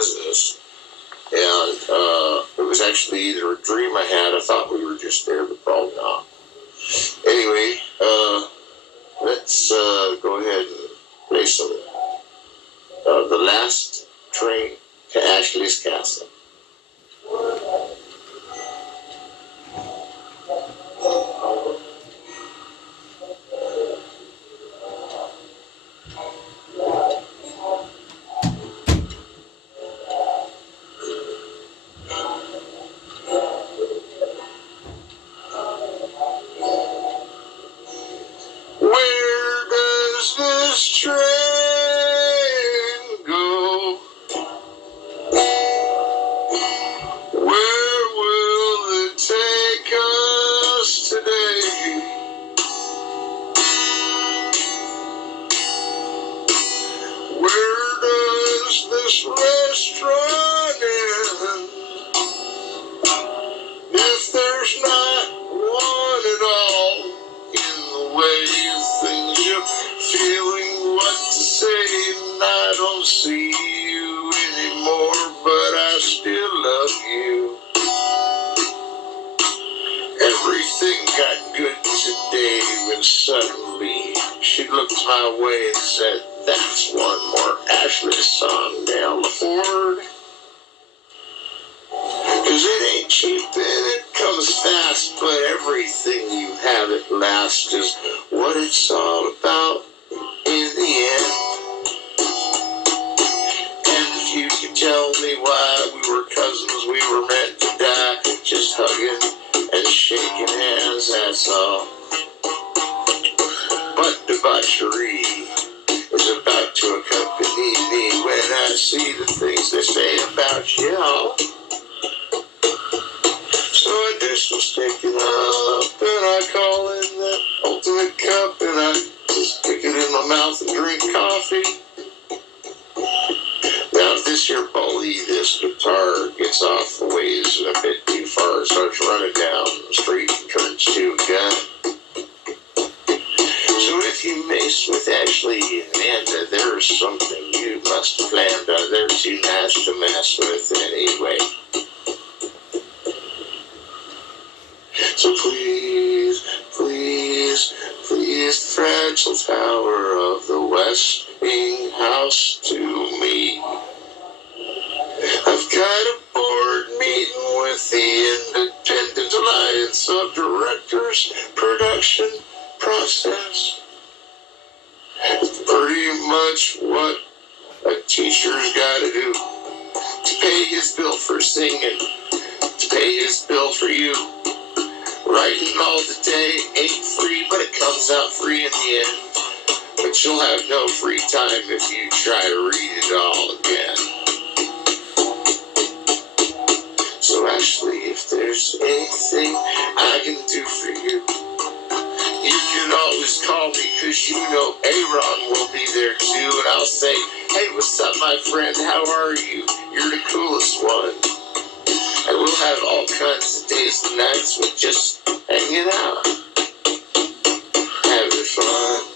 was this. And it was actually either a dream I had. I thought we were just there, but probably not. Anyway, let's go ahead and play some The Last Train to Ashley's Castle. Where does this train go? Where will it take us today? Where does this restaurant end? If there's not one at all in the way of things, you're feeling what to say, and I don't see you anymore, but I still love you. Everything got good today when suddenly she looked my way and said, "That's one more Ashley song they'll afford. 'Cause it ain't cheap and it comes fast, but everything you have at last is what it's all about in the end. And if you could tell me why we were cousins, we were meant to die, just hugging and shaking hands, that's all. But debauchery is about to accompany me when I see the things they say about y'all. So I do some sticking up, and I call in the ultimate cup, and I just stick it in my mouth and drink coffee. Now if this here bully, this guitar, gets off the ways a bit too far, starts running down the street and turns to a gun. So if you mess with Ashley and Amanda, there's something you must have planned. They're too nice to mess with anyway. So please, please, please, the fragile tower of the Westinghouse to me. I've got a board meeting with the Independent Alliance of Directors production process. It's pretty much what a teacher's got to do to pay his bill for singing, to pay his bill for you. Writing all the day ain't free, but it comes out free in the end. But you'll have no free time if you try to read it all again. So Ashley, if there's anything I can do for you, you can always call me, 'cause you know Aaron will be there too. And I'll say, "Hey, what's up, my friend? How are you? You're the coolest one." And we'll have all kinds of days and nights with just hanging out, having fun.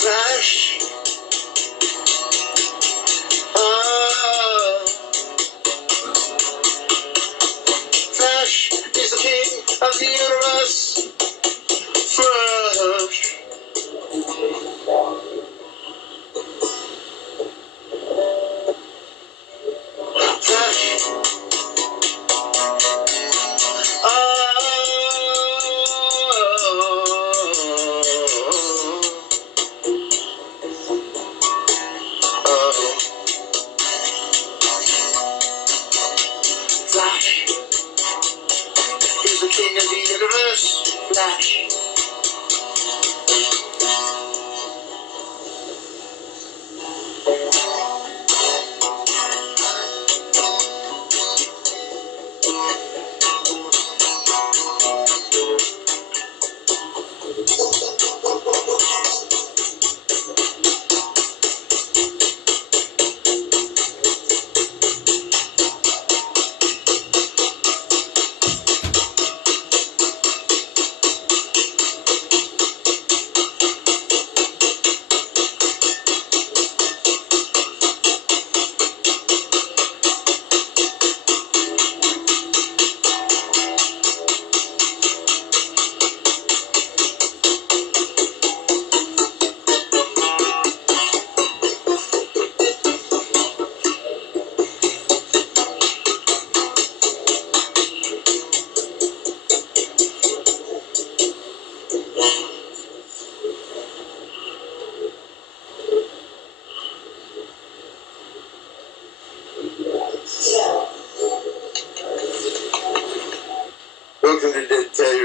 Flash. Flash is the king of the universe. Flash. Flash. Flash is the king of the universe. Flash.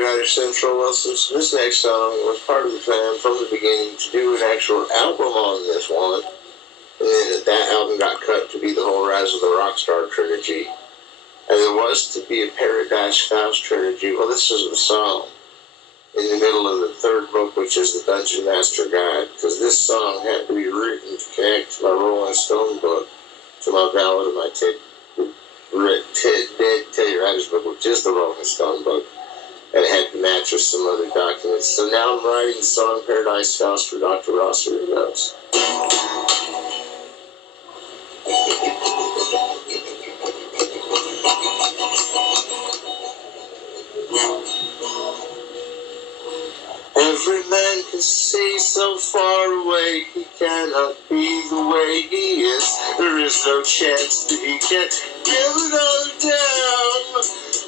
Telluriders Central. Well, since this next song was part of the plan from the beginning to do an actual album on this one, and then that album got cut to be the whole Rise of the Rockstar trilogy, and there was to be a Paradise Faust trilogy. Well, this is the song in the middle of the third book, which is the Dungeon Master Guide, because this song had to be written to connect to my Rolling Stone book, to my Ballad of my Dead Telluriders book, which is the Rolling Stone book, and it had to match with some other documents. So now I'm writing the song Paradise Faust for Dr. Ross Rivas. Every man can see so far away, he cannot be the way he is. There is no chance that he can give another down.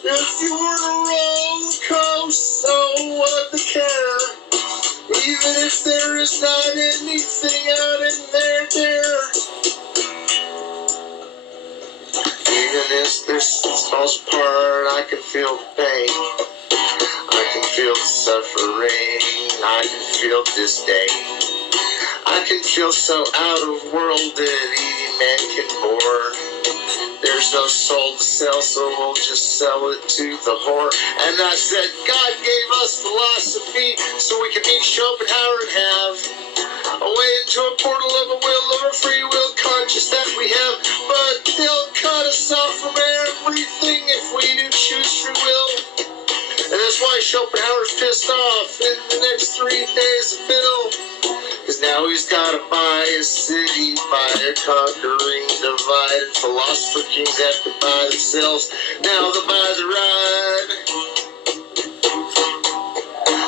If you were to roll the coast, so what the care? Even if there is not anything out in there. Even if this falls apart, I can feel the pain. I can feel the suffering, I can feel disdain. I can feel so out of world that eating man can bore. There's no soul to sell, so we'll just sell it to the whore. And I said, God gave us philosophy so we can meet Schopenhauer and have a way into a portal of a will, of a free will conscious that we have. But they'll cut us off from everything if we do choose free will. And that's why Schopenhauer's pissed off in the next 3 days of Bill. Cause now he's gotta buy a city by a conquering divide. And philosopher kings have to buy themselves. Now they'll buy the ride.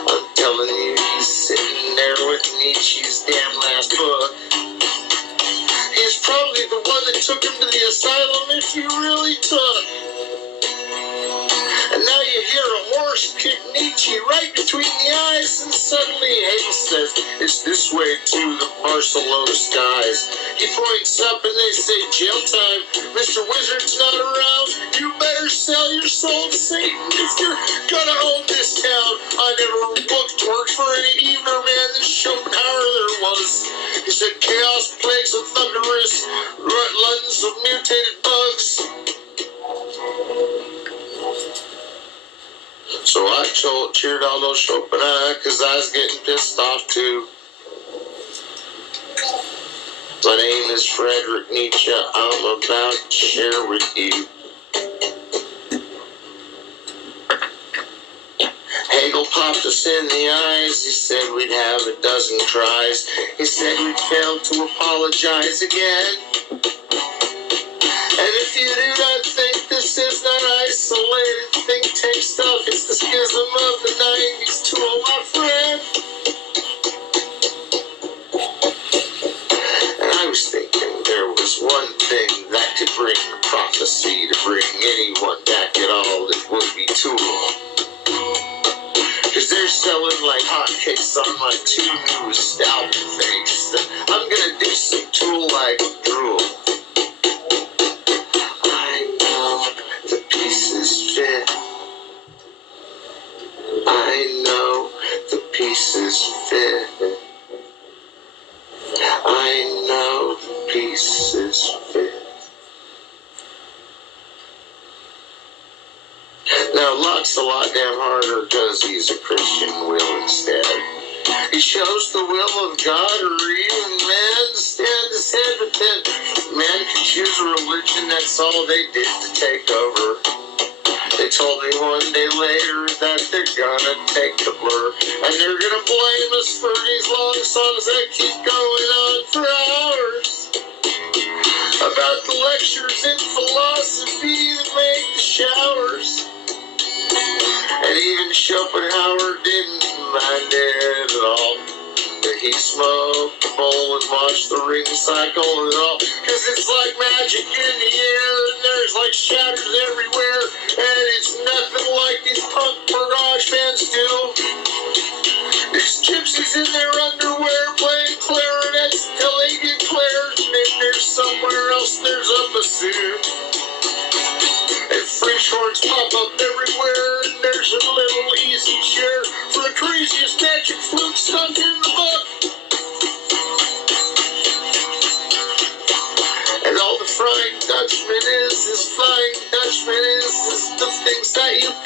I'm telling you, he's sitting there with Nietzsche's damn last book. He's probably the one that took him to the asylum if he really took. And now you hear a horse kick Nietzsche right between the eyes, and suddenly Hegel says, it's this way to the Barcelona skies. He points up and they say, jail time, Mr. Wizard's not around, you better sell your soul to Satan if you're gonna own this town. I never worked for any evener man than Schopenhauer there was. He said, chaos, plagues, and thunderous Londons of mutated bugs. So I cheered all those Schopenhauer because I was getting pissed off too. My name is Frederick Nietzsche. I'm about to share with you. Hegel popped us in the eyes. He said we'd have a dozen tries. He said we'd fail to apologize again. And if you do not think this is not isolated think tank stuff, it's the schism of the 90s tool, my friend. And I was thinking there was one thing that could bring the prophecy to bring anyone back at all, it would be Tool. Cause they're selling like hotcakes on my 2 newest album things. I'm gonna do some Tool like drool. Pieces fit. I know the pieces fit. Now Locke's a lot damn harder because he's a Christian will instead. He shows the will of God or even man to stand his head, but then man can choose a religion, that's all they did to take over. They told me one day later that they're gonna take the blur, and they're gonna blame us for these long songs that keep going on for hours. About the lectures in philosophy that make the showers. And even Schopenhauer didn't mind it at all. That he smoked a bowl and watched the ring cycle and all. Cause it's like magic in the air, and there's like shadows everywhere, and it's nothing like these punk garage bands do. There's gypsies in their underwear playing clarinets till they get clairs, and if there's somewhere else there's a bassoon. And French horns pop up everywhere, and there's a little easy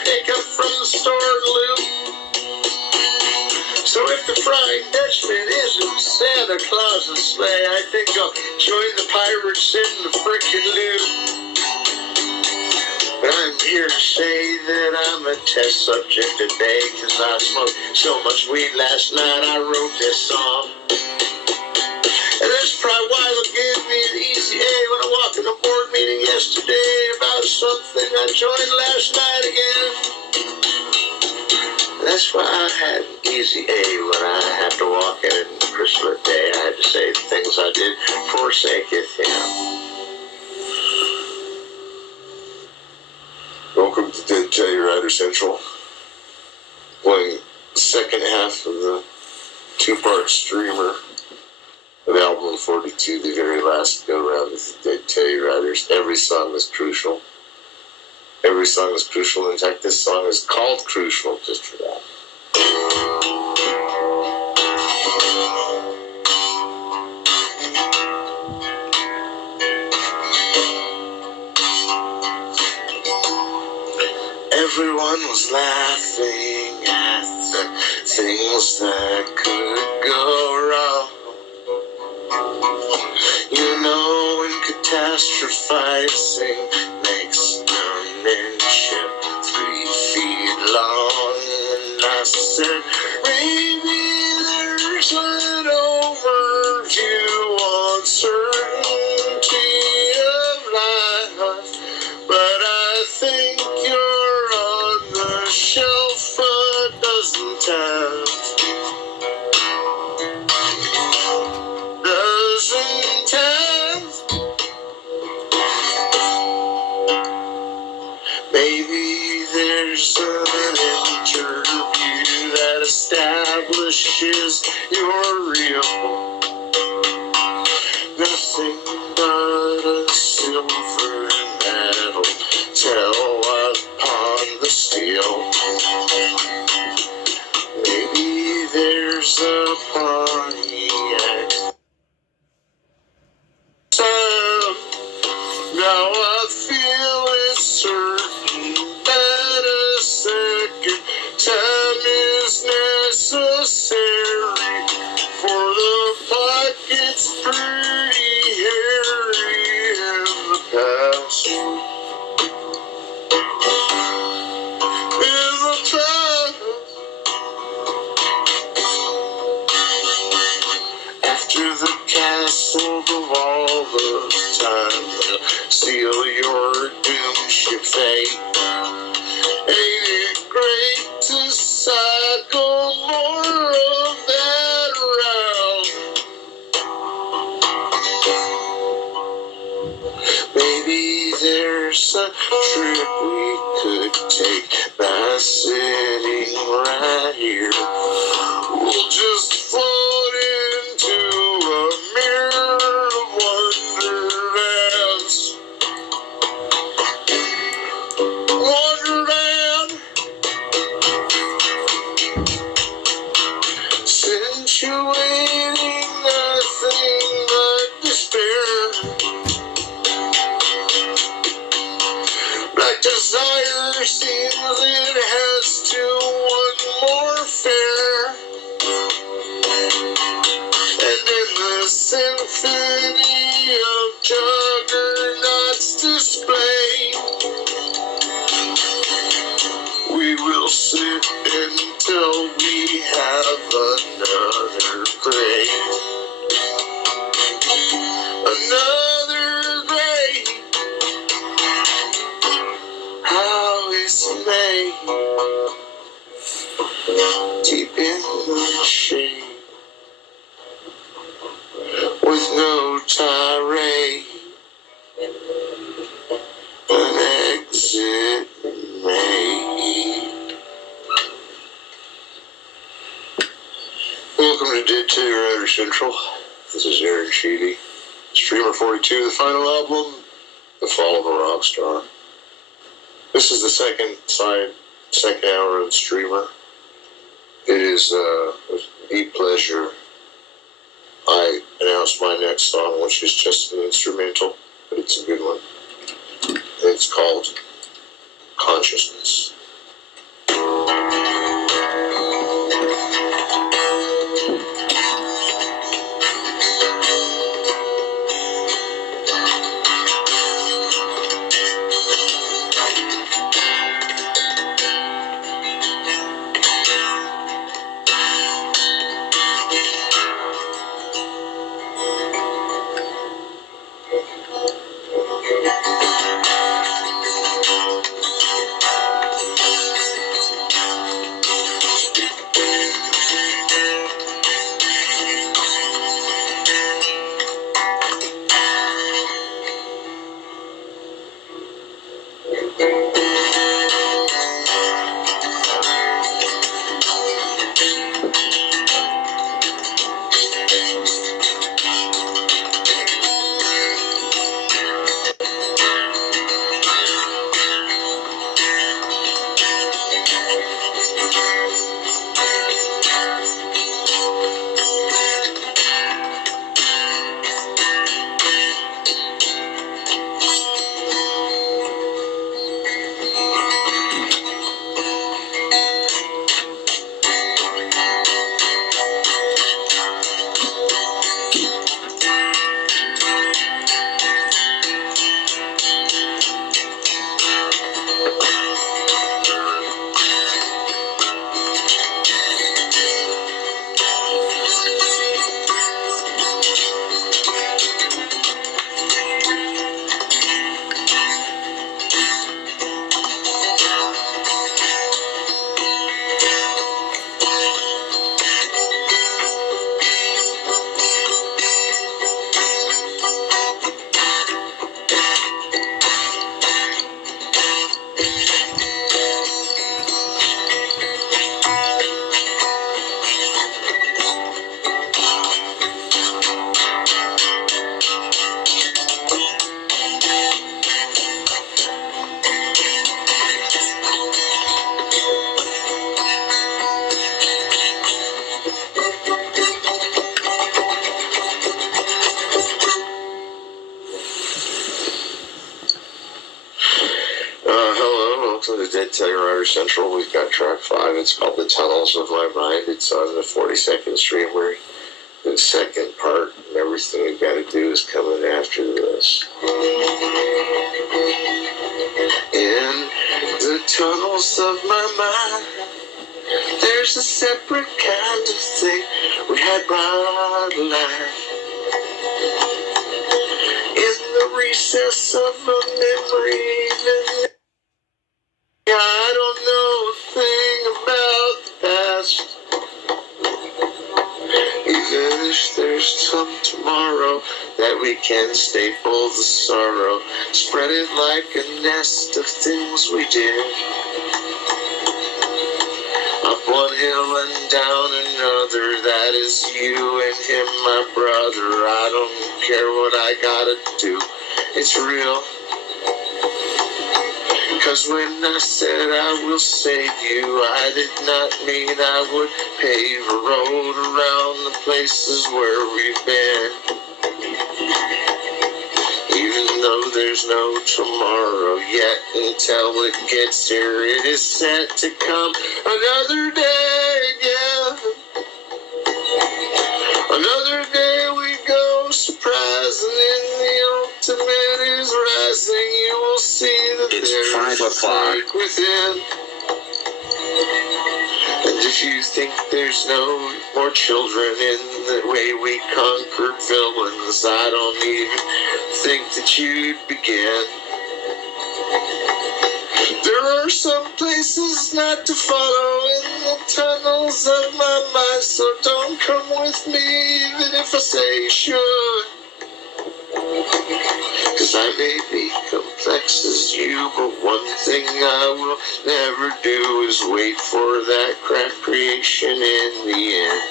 pick up from the store loop. So if the Flying Dutchman isn't Santa Claus's sleigh, I think I'll join the pirates in the frickin' loop. I'm here to say that I'm a test subject today, 'cause I smoked so much weed last night I wrote this song. And that's probably why they gave me an easy A when I walked in a board meeting yesterday about something I joined last night again. And that's why I had an easy A when I had to walk in Christmas Day. I had to say the things I did forsaketh him. Welcome to Dead Telluriders Central. Playing the second half of the two-part streamer of album 42, the very last go-round with the Dead Telluriders. Every song is crucial. Every song is crucial. In fact, this song is called Crucial just for that. Everyone was laughing at the things that could go wrong. You know, when catastrophizing makes ship 3 feet long. And I said, maybe there's an overview on certainty of life, but I think you're on the shelf a dozen times. Maybe there's an interview that establishes you're real. Nothing but a silver medal tell upon the steel. Maybe there's a Pontiac. So now I feel it's certain that a second time is necessary, for the pocket's pretty hairy in the past. In the past. After the castle of all the time, they'll seal your doomship fate. Ain't it great to cycle more of that around? Maybe there's a trip we could take by sitting right here. We'll just float into a mirror of wonderlands. Wonderland, accentuating nothing but despair. Black desire seems it has to want more fair. And in the symphony of juggernauts display, we will sit until we have another grave. Another grave. How it's made. Deep in the shade. With no tirade. An exit made. Welcome to Dead Telluriders Central. This is Aaron Sheedy. Streamer 42, the final album, The Fall of a Rockstar. This is the second hour of the streamer. It is with deep pleasure I announce my next song, which is just an instrumental, but it's a good one. And it's called Consciousness. To the Dead Telluriders Central. We've got track 5. It's called The Tunnels of My Mind. It's on the 42nd stream. We're in the second part, and everything we've got to do is coming after this. In the tunnels of my mind, there's a separate kind of thing we had brought alive. In the recess of a memory that I don't know a thing about the past. Even if there's some tomorrow that we can staple the sorrow, spread it like a nest of things we did. Up one hill and down another, that is you and him, my brother. I don't care what I gotta do, it's real. 'Cause when I said I will save you, I did not mean I would pave a road around the places where we've been. Even though there's no tomorrow yet, until it gets here, it is set to come another day again. Another day we go surprising, and the ultimate is rising. You will see that there's a snake within. And if you think there's no more children in the way we conquered villains, I don't even think that you'd begin. There are some places not to follow in the tunnels of my mind, so don't come with me even if I say you should. 'Cause I may be complex as you, but one thing I will never do is wait for that craft creation in the end.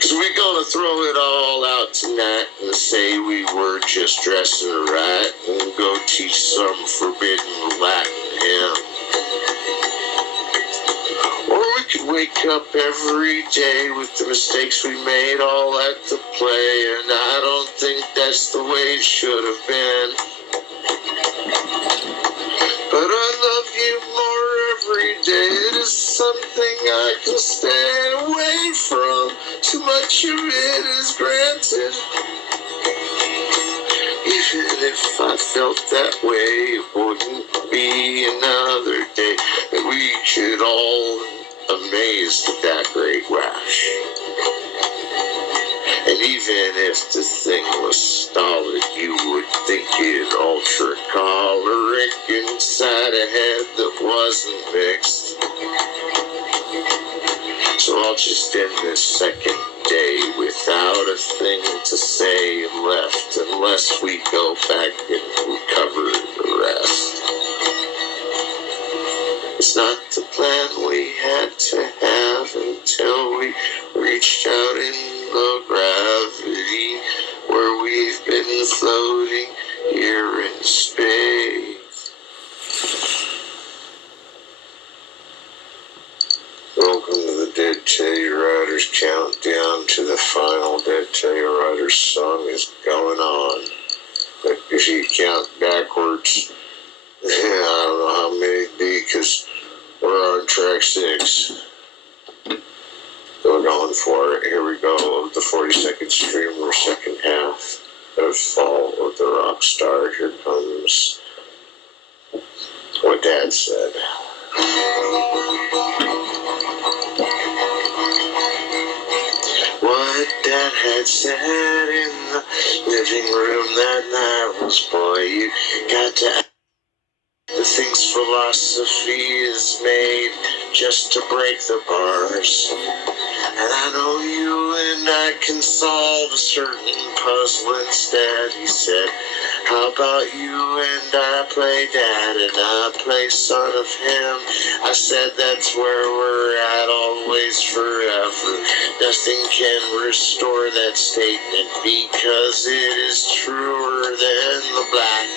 'Cause we're gonna throw it all out tonight and say we were just dressing right and go teach some forbidden Latin hymn. Or we could wake up every day with the mistakes we made all at the play, and I don't think that's the way it should have been. But I love you more every day. It is something I can stay away from. Too much of it is granted. Even if I felt that way, it wouldn't be another day that we could all amaze at that great rash. And even if the thing was stolid, you would think it ultra-choleric inside a head that wasn't mixed. So I'll just end this second day without a thing to say left, unless we go back and recover It's not the plan we had to have until we reached out in the gravity where we've been floating here in space. Welcome to the Dead Telluriders countdown to the final Dead Telluriders song is going on. But if you count backwards, I don't know how many it'd be because we're on track 6. We're going for it. Here we go. Of the 42nd streamer, second half of Fall of the Rockstar. Here comes what Dad said. What Dad had said in the living room that night was, boy, you got to the things philosophy is made just to break the bars. And I know you and I can solve a certain puzzle instead, he said. How about you and I play dad and I play son of him? I said that's where we're at always forever. Nothing can restore that statement because it is truer than the black.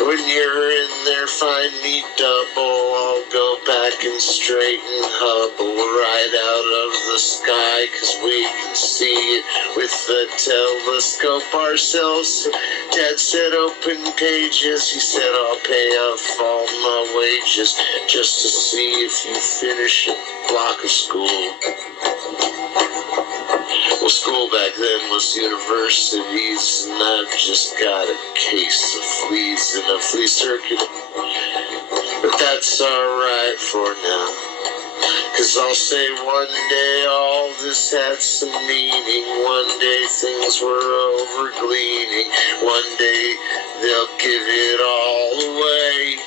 When you're in there, find me double. I'll go back and straighten Hubble right out of the sky, 'cause we can see it with the telescope ourselves. Dad said open pages. He said I'll pay off all my wages just to see if you finish a block of school. Well, school back then was universities, and I've just got a case of fleas in a flea circuit. But that's alright for now, 'cause I'll say one day all this had some meaning. One day things were overgleaning. One day they'll give it all away.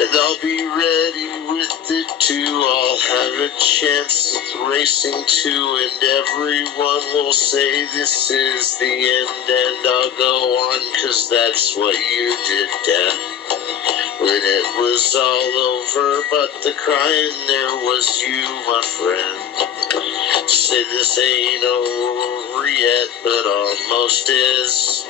And I'll be ready with it too. I'll have a chance at racing too. And everyone will say this is the end. And I'll go on 'cause that's what you did, Dad. When it was all over, but the crying there was you, my friend. Say this ain't over yet, but almost is.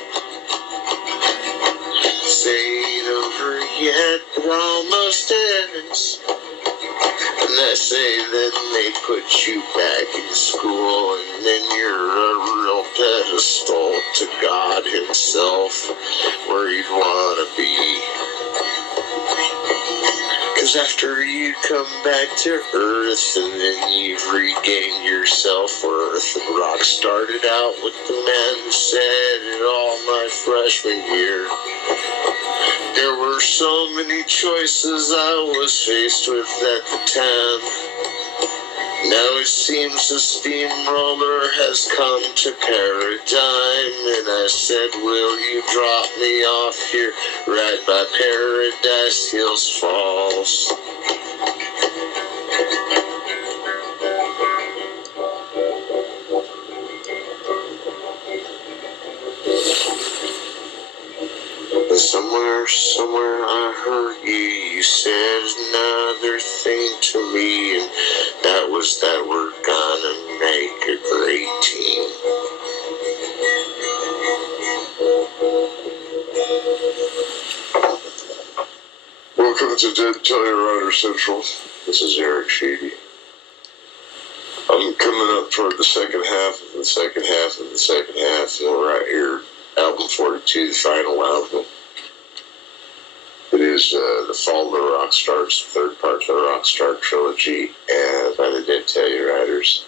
Say ain't over yet, but almost is. And I say then they put you back in school, and then you're a real pedestal to God himself, where you'd want to be. 'Cause after you come back to Earth, and then you've regained your self-worth, and Rock started out with the man who said it all my freshman year. There were so many choices I was faced with at the time. Now it seems the steamroller has come to paradigm, and I said, will you drop me off here right by Paradise Hills Falls? Somewhere I heard you said another thing to me, and that was that we're gonna make a great team. Welcome to Dead Tellurider Central. This is Eric Sheedy. I'm coming up toward the second half of the second half of the second half, and we're right here, album 42, the final album. It is the Fall of the Rockstars, the third part of the Rockstar trilogy, and by the Dead Telluriders.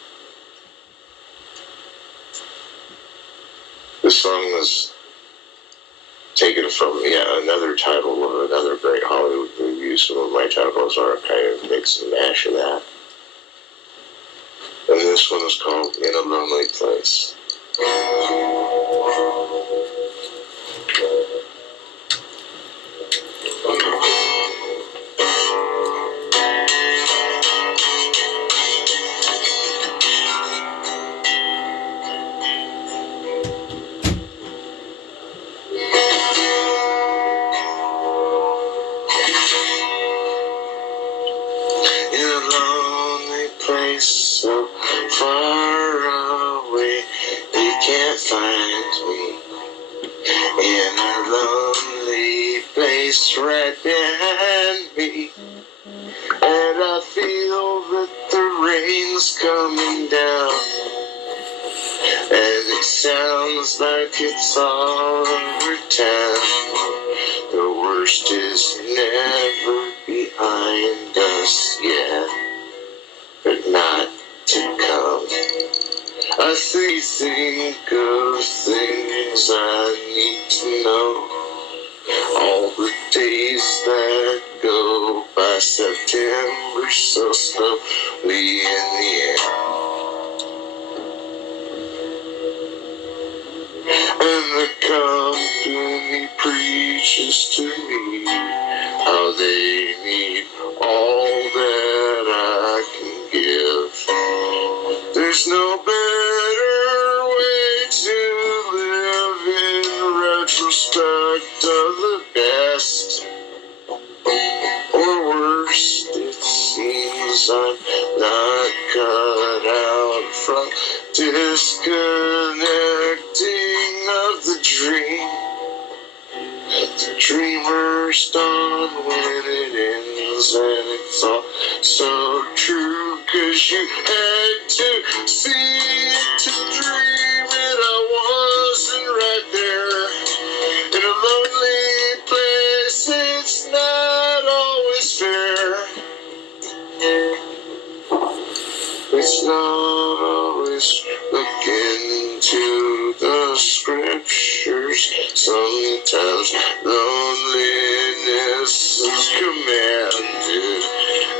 This song was taken from another title of another great Hollywood movie. Some of my titles are kind of mix and mash of that. And this one is called In a Lonely Place. find me in a lonely place right behind me. And I feel that the rain's coming down, and it sounds like it's all over town. The worst is never behind us yet, but not to come. I think of things I need to know. All the days that go by September so slowly in the air. And the company preaches to me how they need all that I can give. There's no better way to live in retrospect of the best or worst. It seems I'm not cut out from disconnecting of the dream. The dreamer's done when it ends, and it's all so true, 'cause you had to see it to dream it. I wasn't right there in a lonely place. It's not always fair. It's not always looking to the scriptures. Sometimes loneliness is commanded.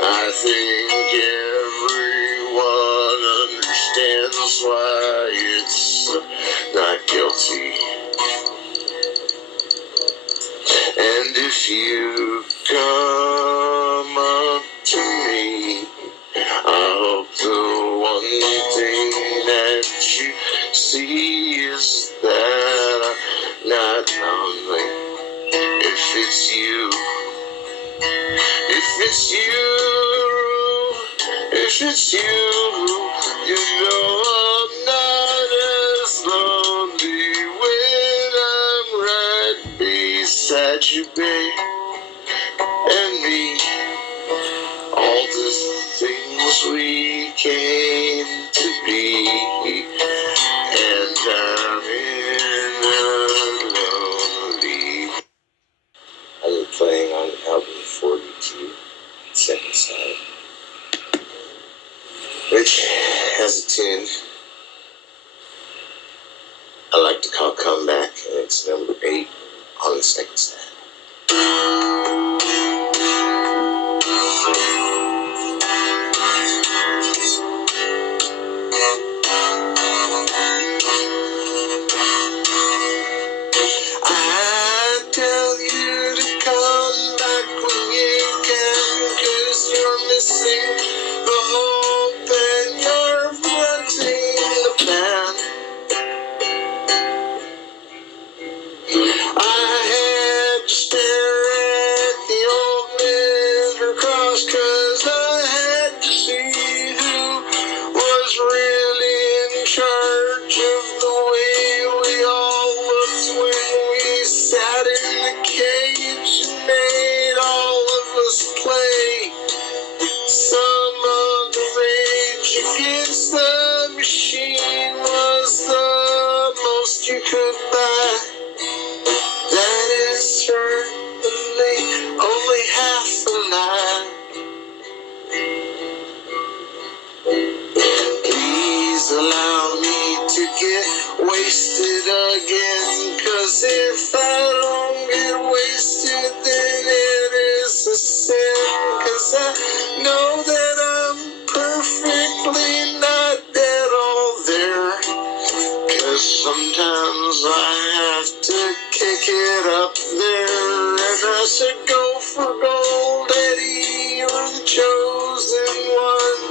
I think everyone understands why it's not guilty. And if you come up to me, I hope the one thing that you see is that I'm not lonely. If it's you, if it's you, if it's you, you know I'm not as lonely when I'm right beside you, babe, and me. All the things we came to be, and I'm in a lonely. I've been playing on album 42, second side, which has a tune I like to call Comeback, and it's number 8 on the second side. Sometimes I have to kick it up there, and I should go for gold, Eddie, you're the chosen one.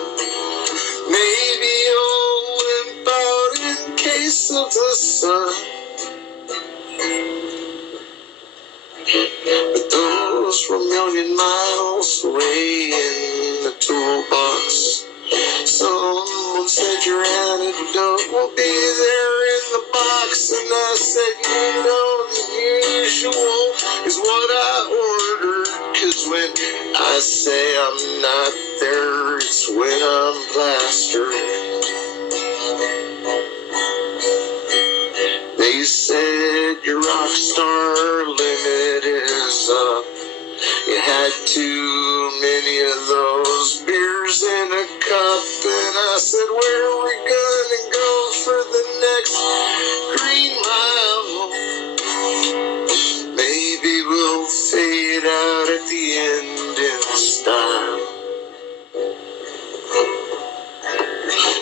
Maybe I'll limp out in case of the sun. But those were a million miles away in the toolbox. Someone said your antidote will be there in the box, and I said, you know, the usual is what I ordered. 'Cause when I say I'm not there, it's when I'm plastered. They said your Rockstar limit is up. You had too many of those beers in a cup. And I said, where are we gonna go for the next Green Mile? Maybe we'll fade out at the end in style.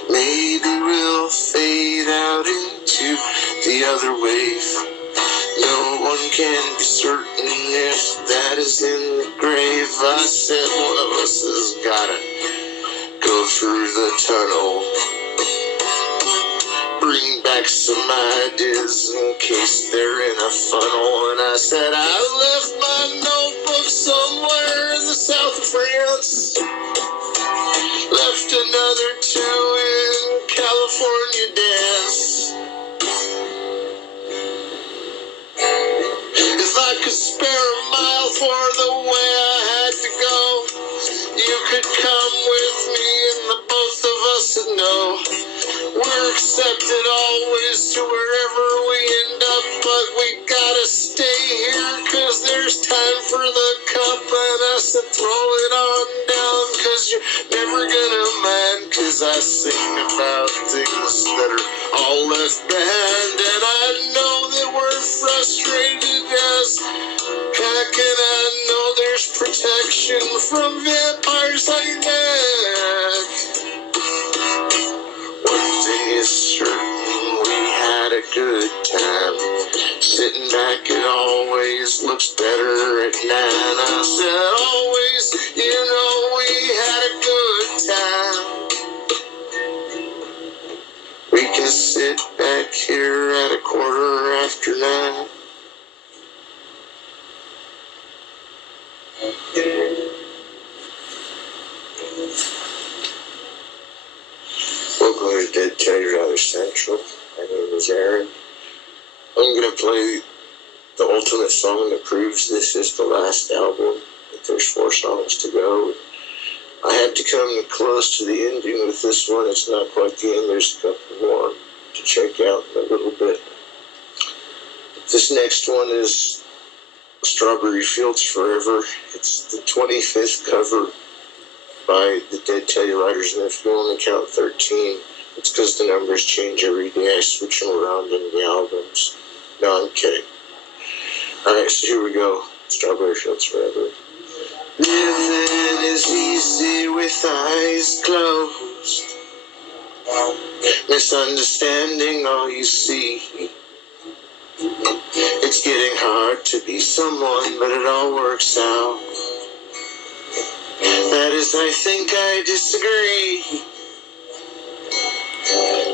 Maybe we'll fade out into the other wave. No one can be certain if that is in the grave. I said one of us has gotta go through the tunnel. Bring back some ideas in case they're in a funnel. And I said I left my notebook somewhere in the south of France. Left another 2 in California dance. If I could spare a mile for the way I had to go, you could come with me and the both of us would know. We're accepted always to wherever we end up, but we gotta stay here 'cause there's time for the cup. And I said throw it on down 'cause you're never gonna mind, 'cause I sing about things that are all left behind. And I know that we're frustrated as heck, and I know there's protection from vampires on your neck. One thing is certain, we had a good time. Sitting back, it always looks better at 9. I said always, you know, we had a good time. We can sit back here at 9:15. Welcome to Dead Telluriders Central. My name is Aaron. I'm going to play the ultimate song that proves this is the last album. There's 4 songs to go. I had to come close to the ending with this one. It's not quite the end. There's a couple more to check out in a little bit. This next one is Strawberry Fields Forever. It's the 25th cover by the Dead Telluriders, and if you only count 13, it's because the numbers change every day. I switch them around in the albums. No, I'm kidding. Alright, so here we go. Strawberry Fields Forever. Living is easy with eyes closed. Misunderstanding all you see. It's getting hard to be someone, but it all works out. That is, I think I disagree.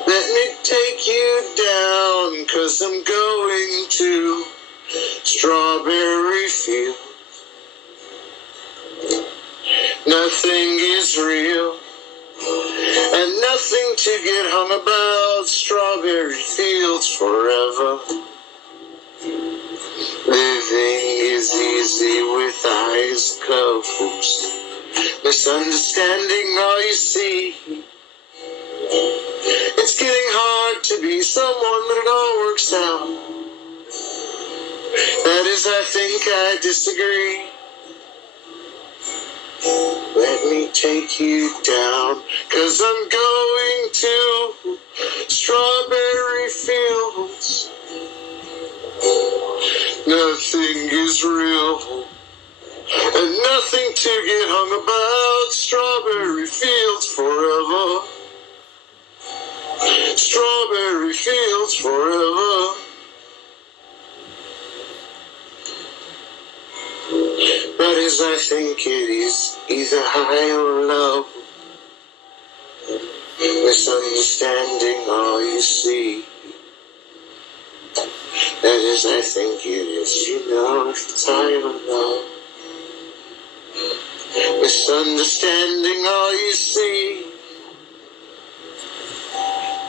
Let me take you down, 'cause I'm going to Strawberry Fields. Nothing is real, and nothing to get hung about. Strawberry Fields forever. Living is easy with eyes closed. Misunderstanding all you see. It's getting hard to be someone, but it all works out. That is, I think I disagree. Let me take you down, 'cause I'm going to Strawberry Fields. Nothing is real, and nothing to get hung about. Strawberry Fields forever. Strawberry Fields forever. That is, I think it is either high or low. Misunderstanding all you see. That is, I think it is, you know, if it's high or low. Misunderstanding all you see.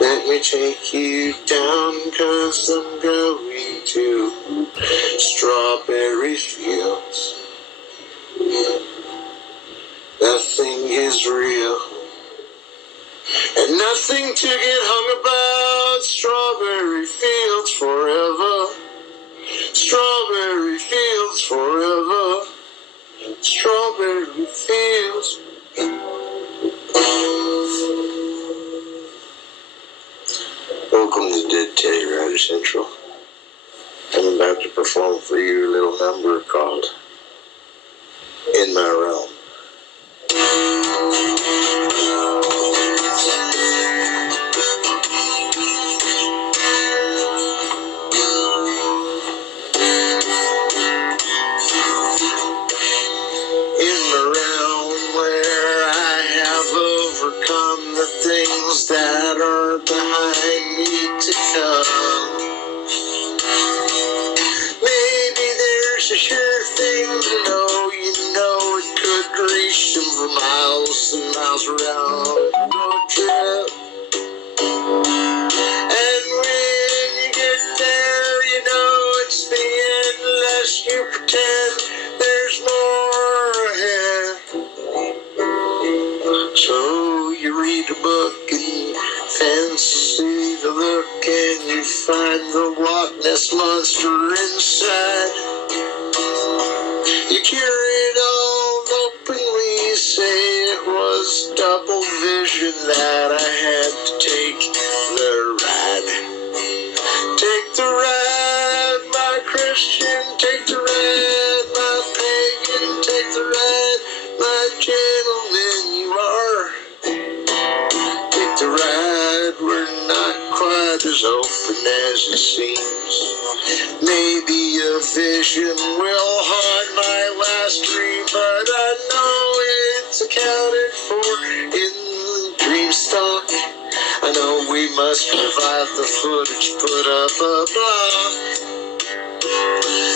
That Let me take you down, 'cause I'm going to strawberry fields. Nothing is real, and nothing to get hung about. Strawberry fields forever. Strawberry fields forever. Strawberry fields. Welcome to Dead Telluriders Central. I'm about to perform for you a little number called In My Realm. In my realm where I have overcome the things that are behind me to come. Maybe there's a sure thing to know, you know it could reach them for miles and miles around the road trip. And when you get there, you know it's the end, unless you pretend there's more ahead. So you read a book and fancy the look, and you find the Loch Ness monster inside. You carry it all openly, say it was double vision that I had to take the ride. Take the ride, my Christian, take the ride, my pagan, take the ride, my gentleman you are. Take the ride, we're not quite as open as it seems. Maybe a vision will haunt my last dream, but I know it's accounted for in dream stock. I know we must revive the footage, put up a blog.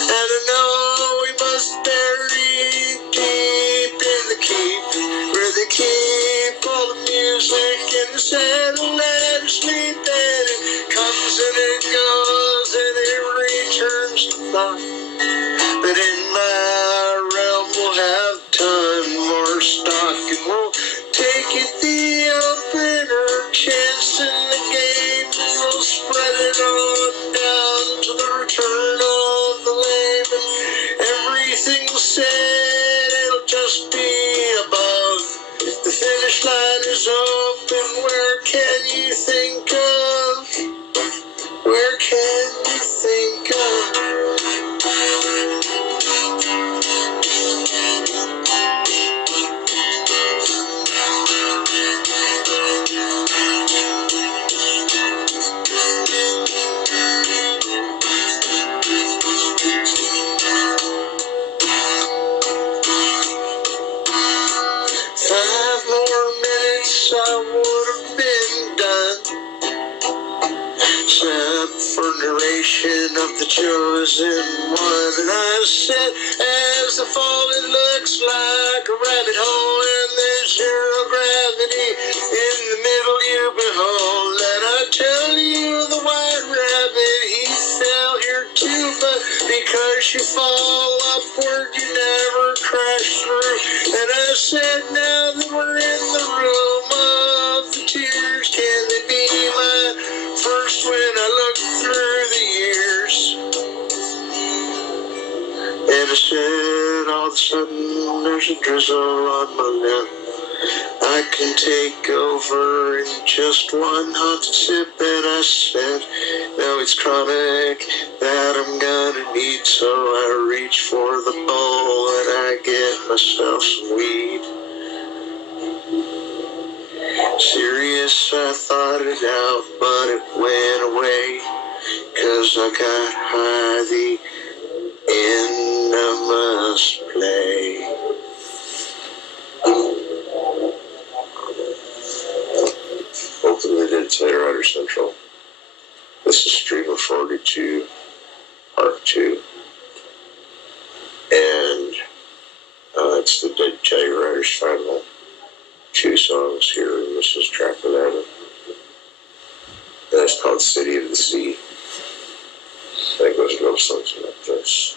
And I know we must bury deep in the keep, where they keep all the music and the satellite asleep. And it comes and it goes and it returns to thought. But in my realm we'll have ton more stock, and we'll take it the opener chance in the game, and we'll spread it on down to the return of the lame. And everything said, it'll just be above. The finish line is open. Where can you think of? Where can you think of? I would have been done, except for narration of the chosen one. And I said, as the fall, it looks like a rabbit hole, and there's zero gravity in the middle you behold. And I tell you, the white rabbit, he fell here too, but because you fall upward, you never crash through. And I said, now that we're in the room of the tears, can they be my first when I look through the years? And I said, all of a sudden there's a drizzle on my lip. I can take over in just one hot sip. And I said, no, it's chronic that I'm gonna need. So I reach for the bowl and I get myself some weed. Serious, I thought it out, but it went away, 'cause I got high, the end I must play. Welcome to Dead Telluriders Central. This is Streamer 42, Part 2. And it's the Dead Telluriders final 2 songs here, and this is track 11. is called City of the Sea. I think it goes something like this.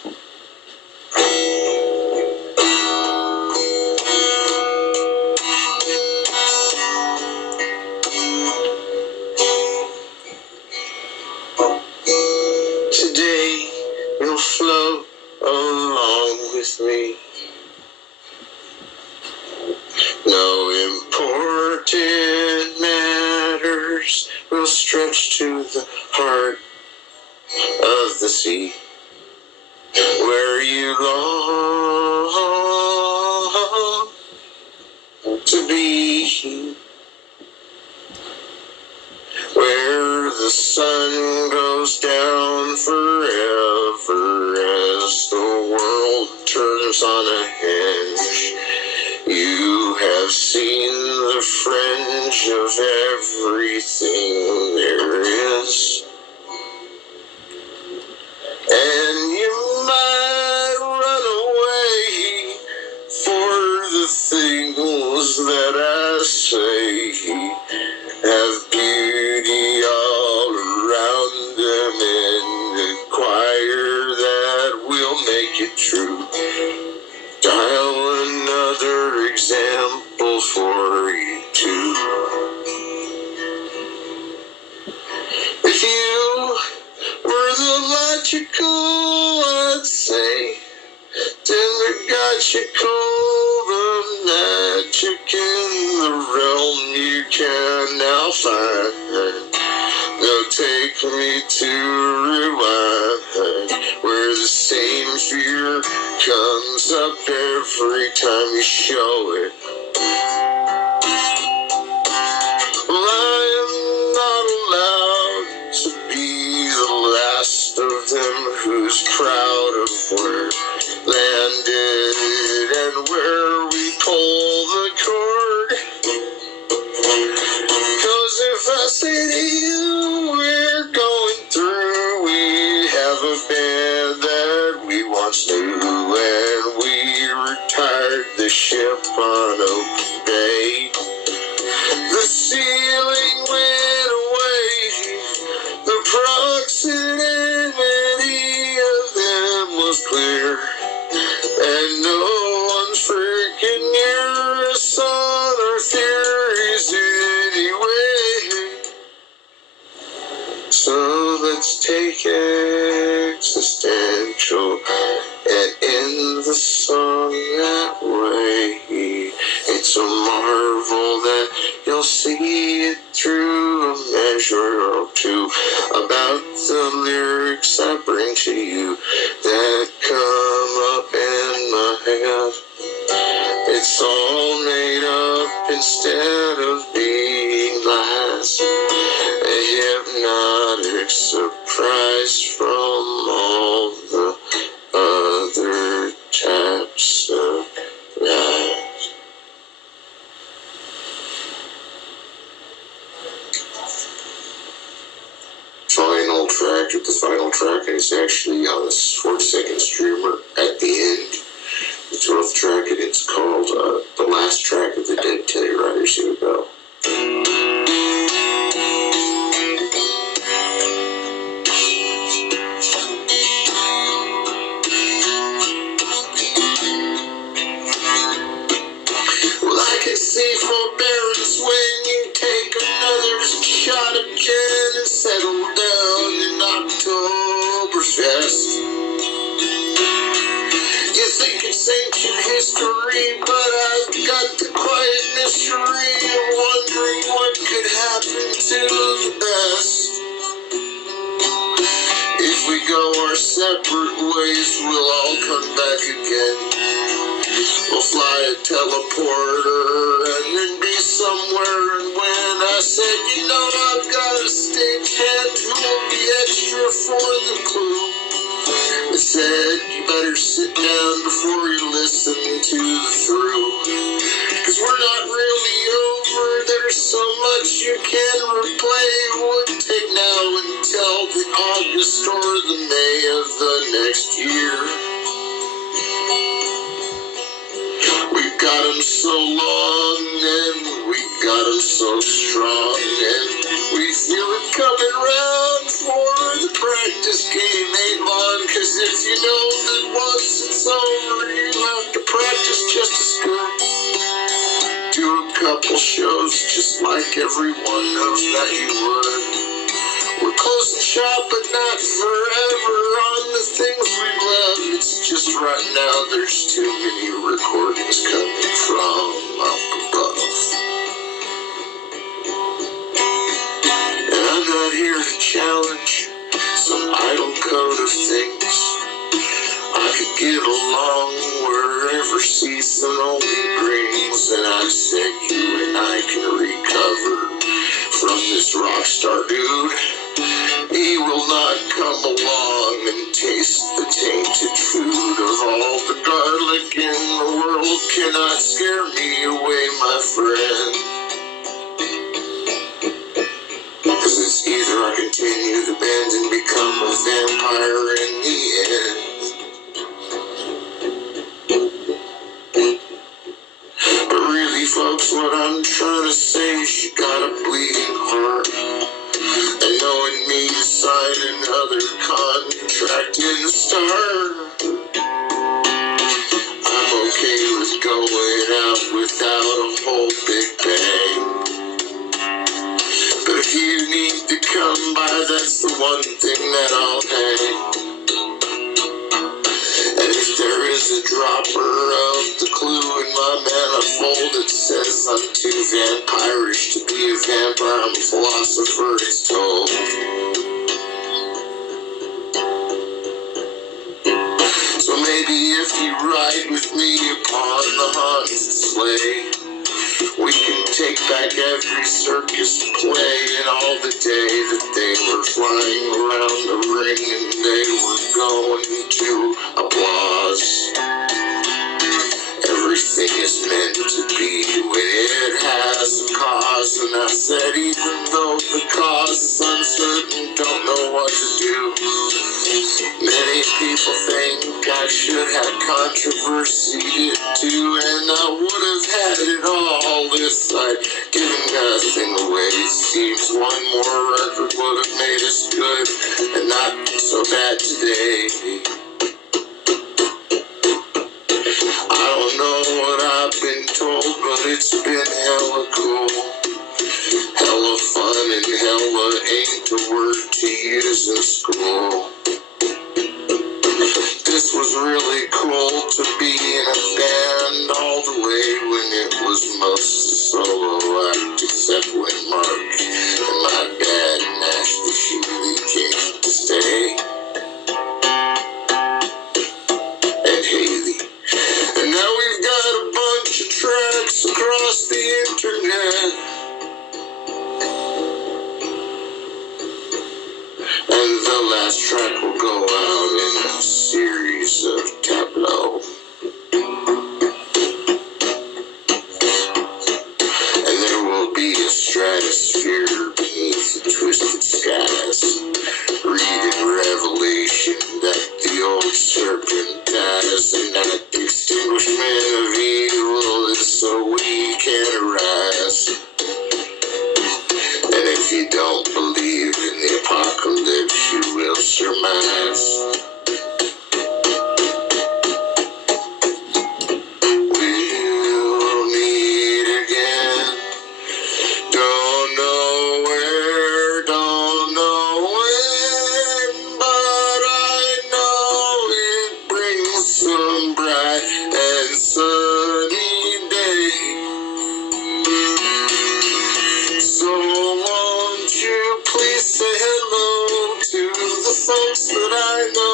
Today you'll float along with me. No important matters will stretch to the heart of the sea, where you long to be, where the sun goes down forever as the world turns on a hinge. You have seen the fringe of everything there is, and you might run away for the things that I say have beauty all around them in the choir that will make it true. Dial another example for you too. If you were the logical, I'd say, demagogical, the magic in the realm you can now find. Now take me to rewind, where the same fear comes up every time you show it. Well, I am not allowed to be the last of them who's proud of where landed and where we pull the cord. 'Cause if I say to you we're going through, we have a band that we once knew, and we retired the ship on open bay. The ceiling went away, the proximity of them was clear, and no one's freaking near us on our theories anyway. So let's take existential and end the song that way. It's a marvel that you'll see it through a measure or two about the lyrics I bring to you that come up in my head. It's all made up instead of being lies, a hypnotic surprise from all the other types of lies. Final track at the final track, and it's actually on the 4-second streamer at the end. The 12th track, and it's called the last track of the Dead Telluriders. Here we go. Well, I can see forbearance when you take another shot of gin and settle down in Oktoberfest. You think it's ancient history, but I've got the quiet mystery of wondering what could happen to the best. If we go our separate ways, we'll all come back again. We'll fly a teleporter and then be somewhere. And when I said, you know, I've got a stagehand who will be extra for the clue, it said, you better sit down before you listen to the through. 'Cause we're not really over, there's so much you can replay. Would take now until the August or the May of the next year. We've got 'em so long and we got them so strong, and we feel it coming round for the practice game ain't long, cause if you know that once it's over, you have to practice just as good. Do a couple shows just like everyone knows that you would. We're closing shop, but not forever on the things we love. It's just right now there's too many recordings coming from up above. And I'm not here to challenge some idle code of things. I could get along wherever season only brings, and I said you and I can recover from this Rockstar dude. He will not come along and taste the tainted food of all the garlic in the world. Cannot scare me away, my friend. Cause it's either I continue to bend and become a vampire in the end. But really, folks, what I'm trying to say is you got a bleeding heart. And knowing me to sign another contract in the start, I'm okay with going out without a whole big bang. But if you need to come by, that's the one thing that I'll hang. And if there is a dropper of the clue in my manifold that says I'm too vampirish to be a vampire, I'm a philosopher, it's told. So maybe if you ride with me upon the haunted sleigh, we can take back every circus play and all the day that they were flying around the ring and they were going to applause. Everything is meant to be when it has a cause, and I said even though the cause is uncertain, don't know what to do. Many people think I should have controversy too, and I would have had it all if I'd given nothing away. It seems one more record would have made us good and not so bad today. I don't know what I've been told, but it's been hella cool, hella fun, and hella ain't the word to use in school. This was really cool to be in a band all the way when it was most a solo act, except when Mark and my dad and Ashley Sheely came to stay, and Haley. And now we've got a bunch of tracks across the internet, and the last track will go out in a series of tableaux. And there will be a stratosphere beneath the twisted skies, reading Revelation that the old serpent dies, and that the extinguishment of evil is so we can arise. And if you don't believe in the apocalypse, you will surmise. We'll meet again. Don't know where, don't know when, but I know it brings some bright and sunny day. So won't you please say hello to the folks that I know?